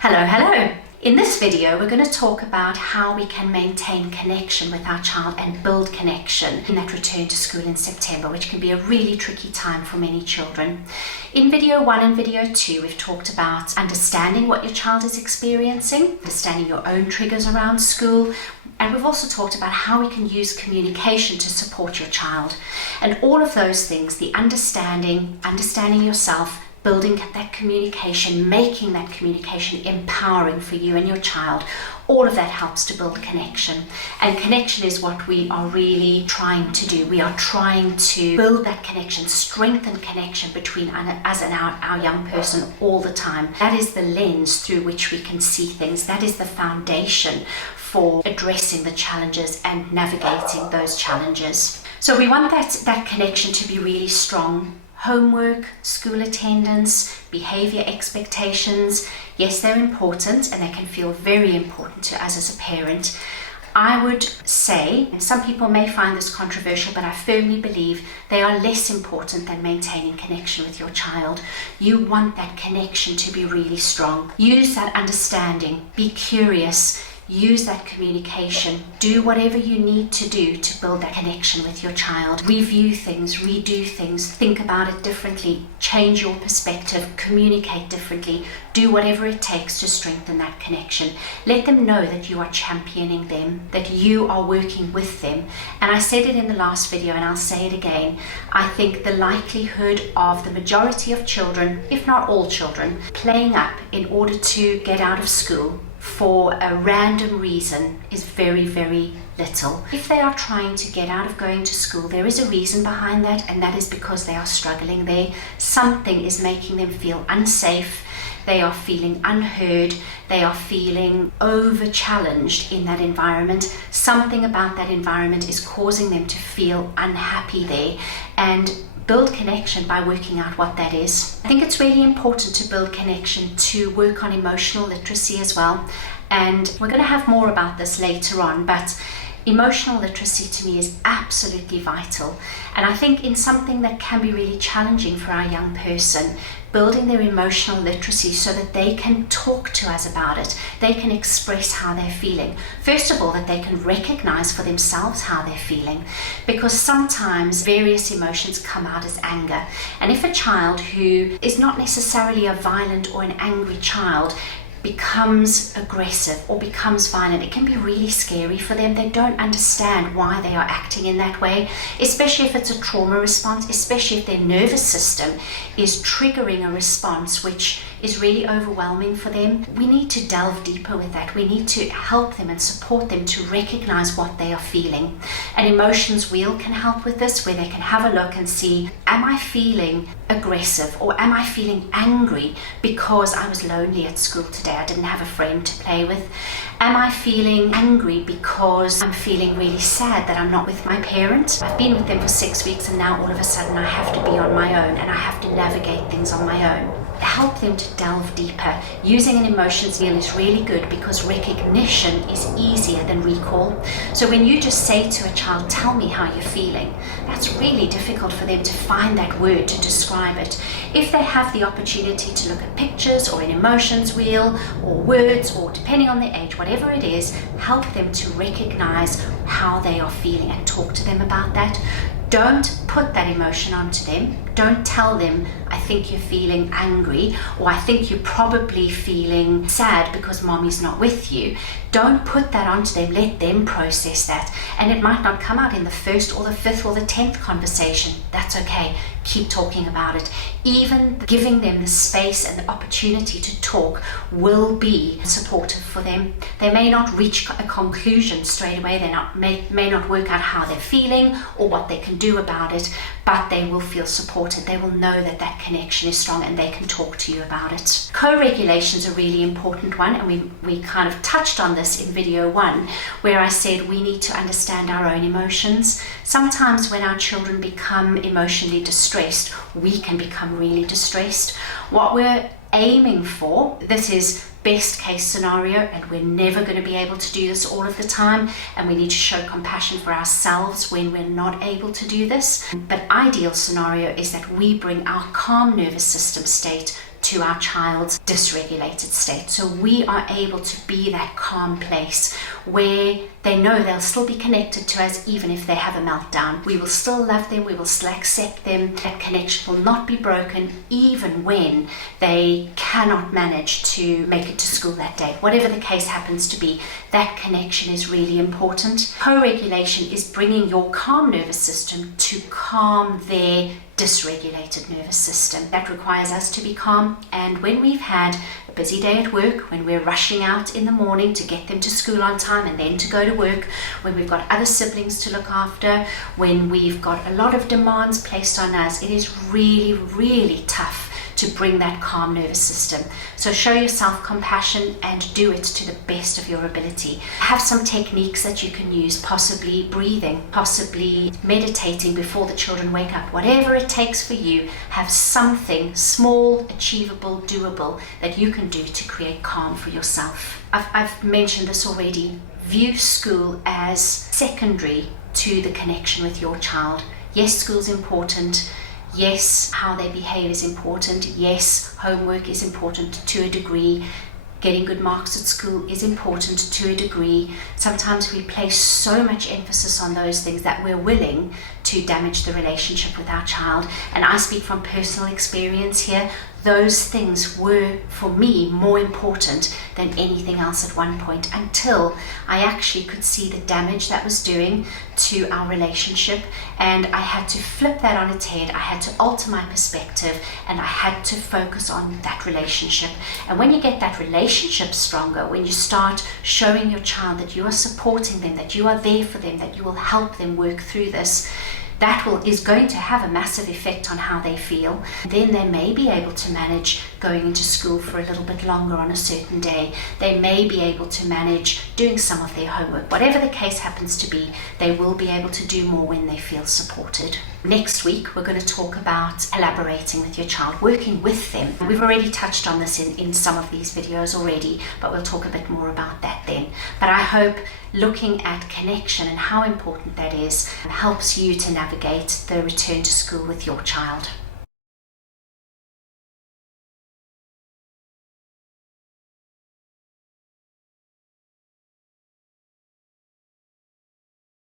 Hello, hello! In this video, we're going to talk about how we can maintain connection with our child and build connection in that return to school in September, which can be a really tricky time for many children. In video 1 and video 2, we've talked about understanding what your child is experiencing, understanding your own triggers around school, and we've also talked about how we can use communication to support your child. And all of those things, the understanding yourself, building that communication, making that communication empowering for you and your child, all of that helps to build connection. And connection is what we are really trying to do. We are trying to build that connection, strengthen connection between us and our young person all the time. That is the lens through which we can see things. That is the foundation for addressing the challenges and navigating those challenges. So we want that connection to be really strong. Homework, school attendance, behavior expectations, yes, they're important and they can feel very important to us as a parent. I would say, and some people may find this controversial, but I firmly believe they are less important than maintaining connection with your child. You want that connection to be really strong. Use that understanding, be curious, use that communication, do whatever you need to do to build that connection with your child. Review things, redo things, think about it differently, change your perspective, communicate differently, do whatever it takes to strengthen that connection. Let them know that you are championing them, that you are working with them. And I said it in the last video and I'll say it again, I think the likelihood of the majority of children, if not all children, playing up in order to get out of school for a random reason is very, very little. If they are trying to get out of going to school, there is a reason behind that, and that is because they are struggling there. Something is making them feel unsafe. They are feeling unheard. They are feeling over-challenged in that environment. Something about that environment is causing them to feel unhappy there. And build connection by working out what that is. I think it's really important to build connection, to work on emotional literacy as well. And we're going to have more about this later on, but emotional literacy to me is absolutely vital. And I think in something that can be really challenging for our young person, building their emotional literacy so that they can talk to us about it, they can express how they're feeling. First of all, that they can recognize for themselves how they're feeling, because sometimes various emotions come out as anger. And if a child who is not necessarily a violent or an angry child becomes aggressive or becomes violent, it can be really scary for them. They don't understand why they are acting in that way, especially if it's a trauma response, especially if their nervous system is triggering a response which is really overwhelming for them. We need to delve deeper with that. We need to help them and support them to recognize what they are feeling. An emotions wheel can help with this, where they can have a look and see, am I feeling aggressive or am I feeling angry because I was lonely at school today? I didn't have a friend to play with. Am I feeling angry because I'm feeling really sad that I'm not with my parents? I've been with them for 6 weeks and now all of a sudden I have to be on my own and I have to navigate things on my own. Help them to delve deeper. Using an emotions wheel is really good because recognition is easier than recall. So when you just say to a child, tell me how you're feeling, that's really difficult for them to find that word to describe it. If they have the opportunity to look at pictures or an emotions wheel or words, or depending on their age, whatever it is, help them to recognize how they are feeling and talk to them about that. Don't put that emotion onto them. Don't tell them, I think you're feeling angry, or I think you're probably feeling sad because mommy's not with you. Don't put that onto them. Let them process that. And it might not come out in the first or the fifth or the 10th conversation. That's okay. Keep talking about it. Even giving them the space and the opportunity to talk will be supportive for them. They may not reach a conclusion straight away. They may not work out how they're feeling or what they can do about it, but they will feel supported. They will know that that connection is strong and they can talk to you about it. Co-regulation is a really important one, and we kind of touched on this in video 1, where I said we need to understand our own emotions. Sometimes when our children become emotionally distressed, we can become really distressed. What we're aiming for, this is best case scenario, and we're never going to be able to do this all of the time, and we need to show compassion for ourselves when we're not able to do this. But ideal scenario is that we bring our calm nervous system state to our child's dysregulated state. So we are able to be that calm place where they know they'll still be connected to us even if they have a meltdown. We will still love them, we will still accept them. That connection will not be broken even when they cannot manage to make it to school that day. Whatever the case happens to be, that connection is really important. Co-regulation is bringing your calm nervous system to calm their dysregulated nervous system. That requires us to be calm, and when we've had a busy day at work, when we're rushing out in the morning to get them to school on time and then to go to work, when we've got other siblings to look after, when we've got a lot of demands placed on us, it is really, really tough to bring that calm nervous system. So show yourself compassion and do it to the best of your ability. Have some techniques that you can use, possibly breathing, possibly meditating before the children wake up. Whatever it takes for you, have something small, achievable, doable that you can do to create calm for yourself. I've mentioned this already. View school as secondary to the connection with your child. Yes, school's important. Yes, how they behave is important. Yes, homework is important to a degree. Getting good marks at school is important to a degree. Sometimes we place so much emphasis on those things that we're willing to damage the relationship with our child. And I speak from personal experience here. Those things were, for me, more important than anything else at one point, until I actually could see the damage that was doing to our relationship, and I had to flip that on its head. I had to alter my perspective, and I had to focus on that relationship. And when you get that relationship stronger, when you start showing your child that you are supporting them, that you are there for them, that you will help them work through this, that is going to have a massive effect on how they feel. Then they may be able to manage going into school for a little bit longer on a certain day. They may be able to manage doing some of their homework. Whatever the case happens to be, they will be able to do more when they feel supported. Next week, we're going to talk about collaborating with your child, working with them. We've already touched on this in some of these videos already, but we'll talk a bit more about that then. But I hope looking at connection and how important that is helps you to navigate the return to school with your child.